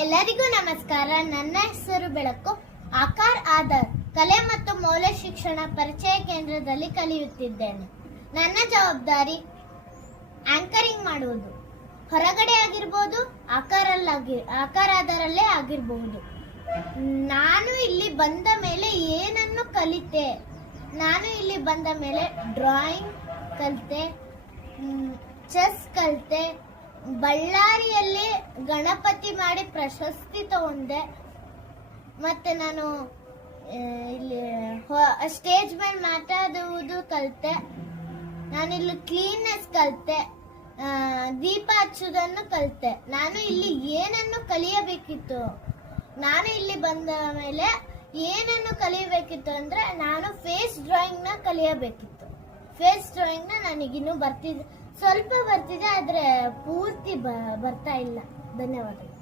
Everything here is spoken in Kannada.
ಎಲ್ಲರಿಗೂ ನಮಸ್ಕಾರ. ನನ್ನ ಹೆಸರು ಬೆಳಕು. ಆಕಾರ್ ಆಧಾರ್ ಕಲೆ ಮತ್ತು ಮೌಲ್ಯ ಶಿಕ್ಷಣ ಪರಿಚಯ ಕೇಂದ್ರದಲ್ಲಿ ಕಲಿಯುತ್ತಿದ್ದೇನೆ. ನನ್ನ ಜವಾಬ್ದಾರಿ ಆಂಕರಿಂಗ್ ಮಾಡುವುದು. ಹೊರಗಡೆ ಆಗಿರ್ಬೋದು, ಆಕಾರ್ ಆಧಾರಲ್ಲೇ ಆಗಿರಬಹುದು. ನಾನು ಇಲ್ಲಿ ಬಂದ ಮೇಲೆ ಏನನ್ನು ಕಲಿತೆ? ನಾನು ಇಲ್ಲಿ ಬಂದ ಮೇಲೆ ಡ್ರಾಯಿಂಗ್ ಕಲಿತೆ, ಚೆಸ್ ಕಲಿತೆ, ಬಳ್ಳಾರಿಯಲ್ಲಿ ಗಣಪತಿ ಮಾಡಿ ಪ್ರಶಸ್ತಿ ತಗೊಂಡೆ. ಮತ್ತೆ ನಾನು ಇಲ್ಲಿ ಸ್ಟೇಜ್ ಮೇಲೆ ಮಾತಾಡುವುದು ಕಲಿತೆ. ನಾನಿಲ್ಲಿ ಕ್ಲೀನ್ನೆಸ್ ಕಲಿತೆ, ದೀಪ ಹಚ್ಚುವುದನ್ನು ಕಲಿತೆ. ನಾನು ಇಲ್ಲಿ ಏನನ್ನು ಕಲಿಯಬೇಕಿತ್ತು? ನಾನು ಇಲ್ಲಿ ಬಂದ ಮೇಲೆ ಏನನ್ನು ಕಲಿಯಬೇಕಿತ್ತು ಅಂದ್ರೆ ನಾನು ಫೇಸ್ ಡ್ರಾಯಿಂಗ್ನ ಕಲಿಯಬೇಕಿತ್ತು. ಫೇಸ್ ಡ್ರಾಯಿಂಗ್ನ ನನಗಿನ್ನೂ ಸ್ವಲ್ಪ ಬರ್ತಿದೆ, ಆದರೆ ಪೂರ್ತಿ ಬರ್ತಾ ಇಲ್ಲ. ಧನ್ಯವಾದಗಳು.